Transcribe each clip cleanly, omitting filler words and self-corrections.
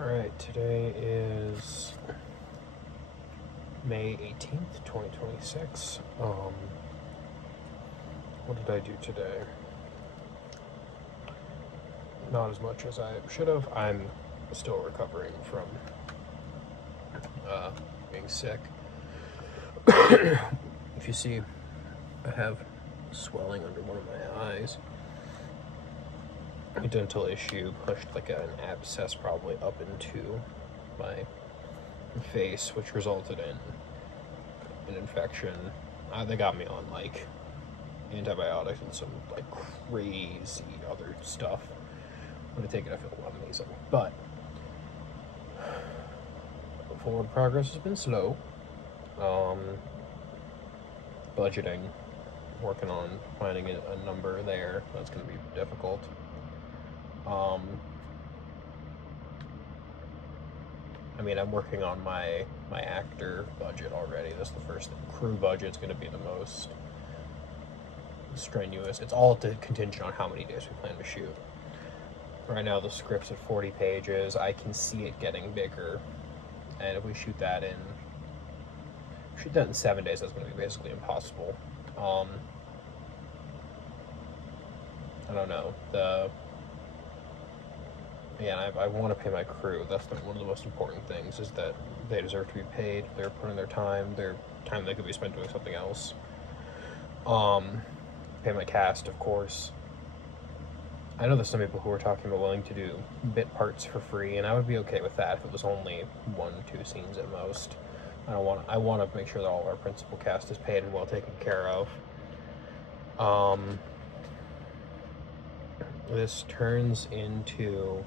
Alright, today is May 18th, 2026. What did I do today? Not as much as I should have. I'm still recovering from being sick. If you see, I have swelling under one of my eyes. A dental issue pushed like an abscess probably up into my face, which resulted in an infection. They got me on like antibiotics and some like crazy other stuff. When I take it, I feel amazing. But forward progress has been slow. Budgeting, working on finding a number there. That's going to be difficult. I mean, I'm working on my actor budget already. That's the first thing. Crew budget's going to be the most strenuous. It's all contingent on how many days we plan to shoot. Right now, the script's at 40 pages. I can see it getting bigger, and if we shoot that in 7 days, that's going to be basically impossible. I don't know. I want to pay my crew. That's one of the most important things, is that they deserve to be paid. They're putting their time they could be spent doing something else. Pay my cast, of course. I know there's some people who are talking about willing to do bit parts for free, and I would be okay with that if it was only 1-2 scenes at most. I want to make sure that all of our principal cast is paid and well taken care of. This turns into,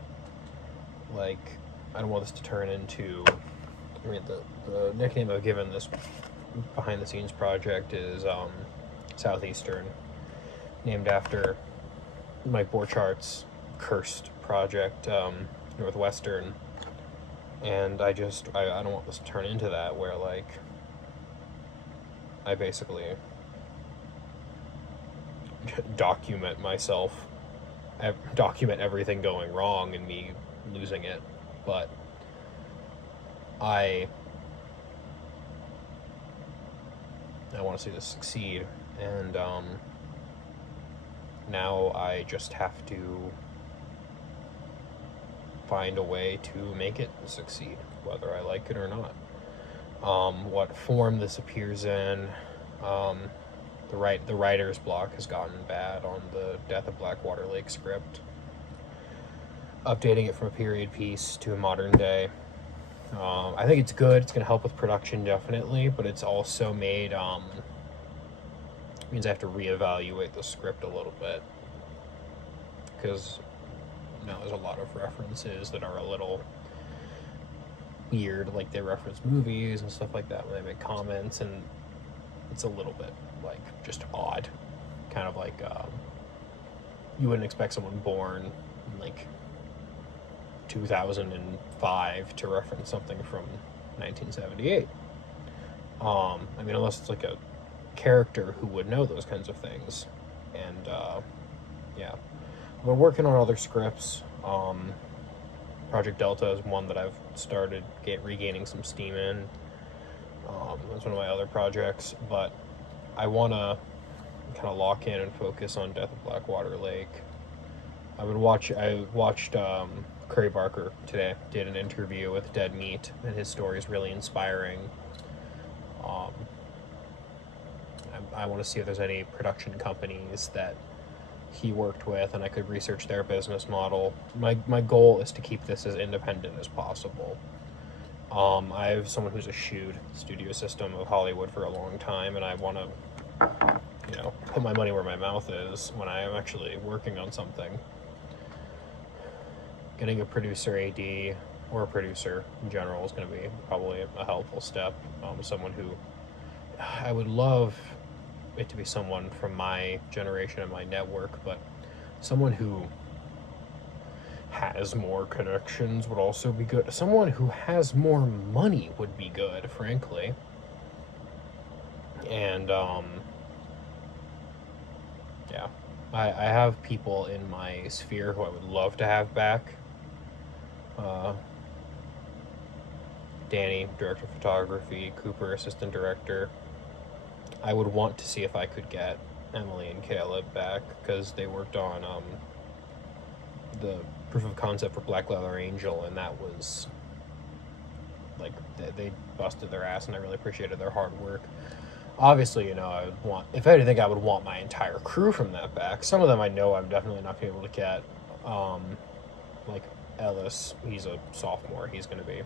like, I don't want this to turn into, I mean, the nickname I've given this behind the scenes project is Southeastern, named after Mike Borchardt's cursed project, Northwestern. And I don't want this to turn into that, where, like, I basically document myself, document everything going wrong and me losing it. But I want to see this succeed, and now I just have to find a way to make it succeed, whether I like it or not. What form this appears in, the writer's block has gotten bad on the Death of Blackwater Lake script. Updating it from a period piece to a modern day. I think it's good. It's going to help with production, definitely, but it's also means I have to reevaluate the script a little bit, because there's a lot of references that are a little weird, like they reference movies and stuff like that when they make comments, and it's a little bit like just odd, kind of like you wouldn't expect someone born in like 2005 to reference something from 1978. I mean, unless it's like a character who would know those kinds of things. And yeah, we're working on other scripts. Project Delta is one that I've started regaining some steam in. That's one of my other projects, but I want to kind of lock in and focus on Death of Blackwater Lake. I watched Curry Barker today, did an interview with Dead Meat, and his story is really inspiring. I want to see if there's any production companies that he worked with, and I could research their business model. My goal is to keep this as independent as possible. I have someone who's eschewed the studio system of Hollywood for a long time, and I want to, put my money where my mouth is when I am actually working on something. Getting a producer AD, or a producer in general, is going to be probably a helpful step. Someone who, I would love it to be someone from my generation and my network, but someone who has more connections would also be good. Someone who has more money would be good, frankly. And yeah, I have people in my sphere who I would love to have back. Danny, director of photography, Cooper, assistant director. I would want to see if I could get Emily and Caleb back, because they worked on the proof of concept for Black Leather Angel, and that was like they busted their ass, and I really appreciated their hard work. Obviously, I would want, if anything, I would want my entire crew from that back. Some of them I know I'm definitely not going to be able to get. Like Ellis, he's a sophomore. He's going to be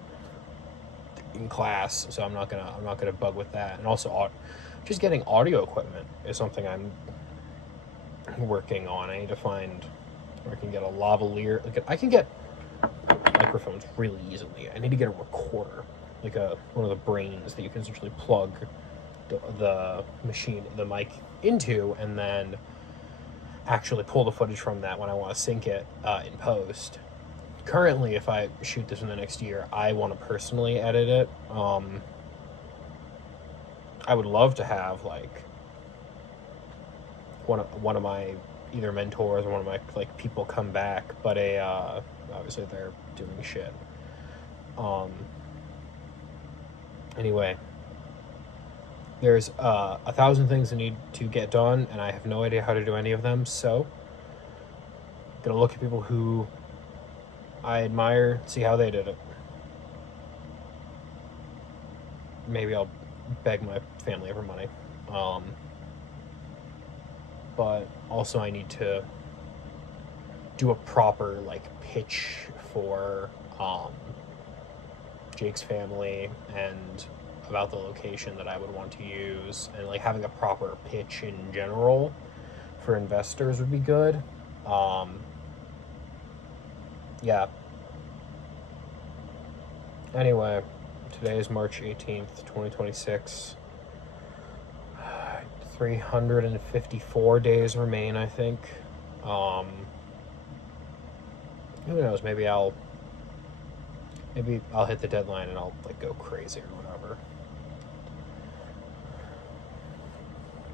in class, so I'm not gonna bug with that. And also, just getting audio equipment is something I'm working on. I need to find where I can get a lavalier. Like, I can get microphones really easily. I need to get a recorder, like one of the brains that you can essentially plug the mic into, and then actually pull the footage from that when I want to sync it in post. Currently, if I shoot this in the next year, I want to personally edit it. I would love to have like one of my either mentors or one of my like people come back, but obviously they're doing shit. Anyway, there's 1,000 things that need to get done, and I have no idea how to do any of them. So, I'm gonna look at people who I admire, see how they did it. Maybe I'll beg my family for money. But also I need to do a proper like pitch for Jake's family, and about the location that I would want to use, and like having a proper pitch in general for investors would be good. Yeah. Anyway, today is March 18th, 2026. 354 days remain, I think. Who knows? Maybe I'll hit the deadline and I'll like go crazy or whatever.